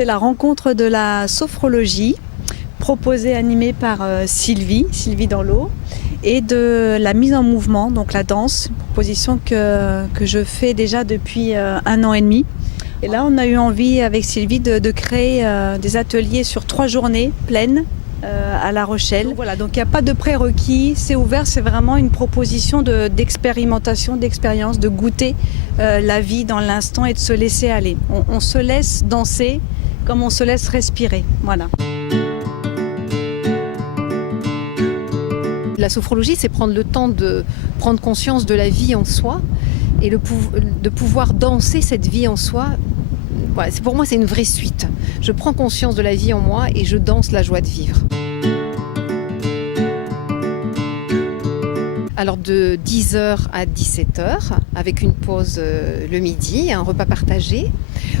C'est la rencontre de la sophrologie, proposée, animée par Sylvie dans l'eau, et de la mise en mouvement, donc la danse, une proposition que je fais déjà depuis 1 an et demi. Et là, on a eu envie avec Sylvie de créer des ateliers sur 3 journées pleines à La Rochelle. Donc voilà, donc il n'y a pas de prérequis, c'est ouvert, c'est vraiment une proposition d'expérimentation, d'expérience, de goûter la vie dans l'instant et de se laisser aller. On se laisse danser comme on se laisse respirer, voilà. La sophrologie, c'est prendre le temps de prendre conscience de la vie en soi et de pouvoir danser cette vie en soi. Voilà, pour moi, c'est une vraie suite. Je prends conscience de la vie en moi et je danse la joie de vivre. Alors de 10h à 17h, avec une pause le midi, un repas partagé.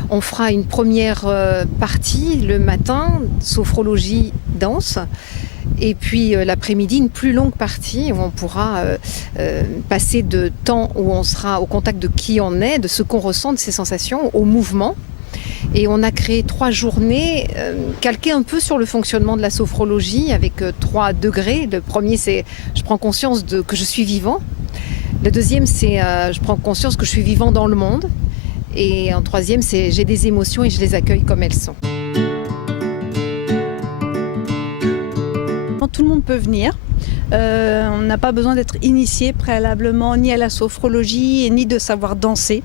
On fera une première partie le matin, sophrologie, danse. Et puis l'après-midi, une plus longue partie où on pourra passer de temps où on sera au contact de qui on est, de ce qu'on ressent, de ses sensations, au mouvement. Et on a créé 3 journées calquées un peu sur le fonctionnement de la sophrologie avec 3 degrés. Le premier, c'est je prends conscience que je suis vivant. Le deuxième, c'est je prends conscience que je suis vivant dans le monde. Et en troisième, c'est j'ai des émotions et je les accueille comme elles sont. Tout le monde peut venir. On n'a pas besoin d'être initié préalablement ni à la sophrologie ni de savoir danser.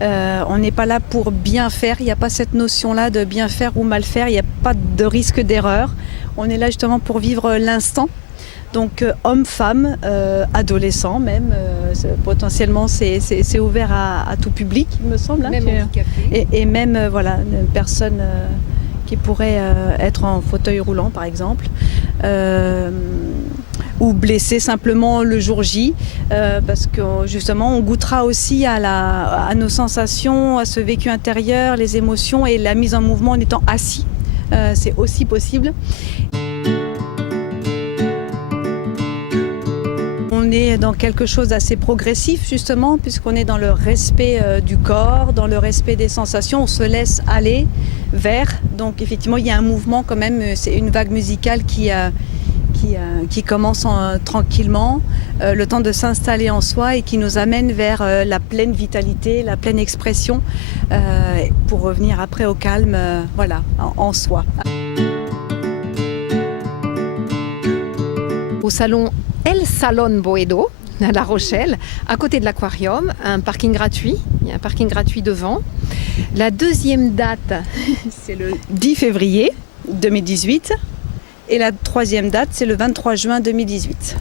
On n'est pas là pour bien faire, il n'y a pas cette notion-là de bien faire ou mal faire, il n'y a pas de risque d'erreur. On est là justement pour vivre l'instant. Donc hommes, femmes, adolescents même, potentiellement c'est ouvert à tout public, il me semble. Même handicapés. Et même voilà, une personne qui pourrait être en fauteuil roulant par exemple. Ou blessé simplement le jour J, parce que justement on goûtera aussi à nos sensations, à ce vécu intérieur, les émotions et la mise en mouvement en étant assis, c'est aussi possible. On est dans quelque chose d'assez progressif justement, puisqu'on est dans le respect du corps, dans le respect des sensations, on se laisse aller vers, donc effectivement il y a un mouvement quand même, c'est une vague musicale qui commence tranquillement, le temps de s'installer en soi et qui nous amène vers la pleine vitalité, la pleine expression, pour revenir après au calme, voilà, en soi. Au salon El Salon Boedo, à La Rochelle, à côté de l'aquarium, un parking gratuit. Il y a un parking gratuit devant. La deuxième date, c'est le 10 février 2018. Et la 3e date, c'est le 23 juin 2018.